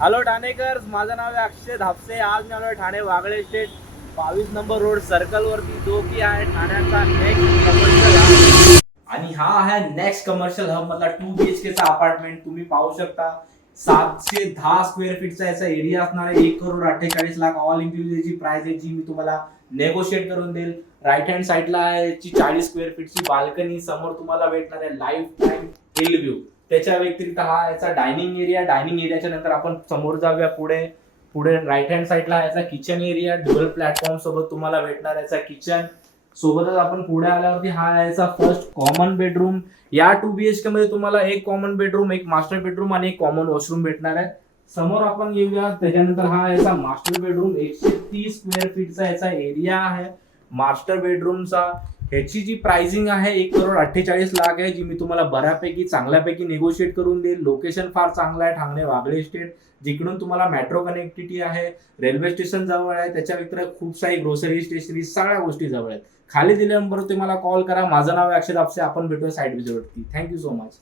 Hello Thanekar, माझं नाव आहे अक्षय धापसे. आज मी आलोय Thane Wagle estate 22 number road circle वरती, जो की आहे ठाण्याचा नेक्स्ट कमर्शियल हब. आणि हा आहे नेक्स्ट कमर्शियल हब मधला 2 BHK चा अपार्टमेंट. तुम्ही पाहू शकता 710 स्क्वेअर फीटचा याचा एरिया असणार आहे. 1,48,00,000 ऑल इन्क्लुसिव्ह प्राइस आहे, जी मी तुम्हाला नेगोशिएट करून देईल. राईट हँड साइडला आहे याची 40 स्क्वेअर फीटची बाल्कनी. समोर तुम्हाला भेटणार आहे लाईफ टाइम हिल व्ह्यू. त्याच्या व्यतिरिक्त हा याचा डायनिंग एरिया. डायनिंग एरियाच्या नंतर आपण समोर जाऊया. पुढे पुढे राईट हँड साइडला याचा किचन एरिया. डबल प्लॅटफॉर्म सोबत तुम्हाला भेटणार याचा किचन. सोबतच आपण पुढे आल्यावरती हा याचा फर्स्ट कॉमन बेडरूम. या 2 BHK मध्ये तुम्हाला एक कॉमन बेडरूम, एक मास्टर बेडरूम आणि एक कॉमन वॉशरूम भेटणार आहे. समोर आपण येऊया. त्याच्यानंतर हा याचा मास्टर बेडरूम. 130 स्क्वेअर फीटचा याचा एरिया आहे मास्टर बेडरूमचा. ह्याची जी प्राइसिंग आहे 1,48,00,000 आहे, जी मी तुम्हाला बऱ्यापैकी चांगल्यापैकी नेगोशिएट करून देईल. लोकेशन फार चांगलं आहे ठाणे वागळे इस्टेट, जिकडून तुम्हाला मेट्रो कनेक्टिव्हिटी आहे, रेल्वे स्टेशन जवळ आहे. त्याच्या व्यतिरिक्त खूप सारी ग्रोसरी, स्टेशनरी सगळ्या गोष्टी जवळ आहेत. खाली दिल्या नंबरवर तुम्हाला कॉल करा. माझं नाव आहे अक्षय दापसे. आपण भेटूया साईट व्हिजिटवरती. Thank you so much.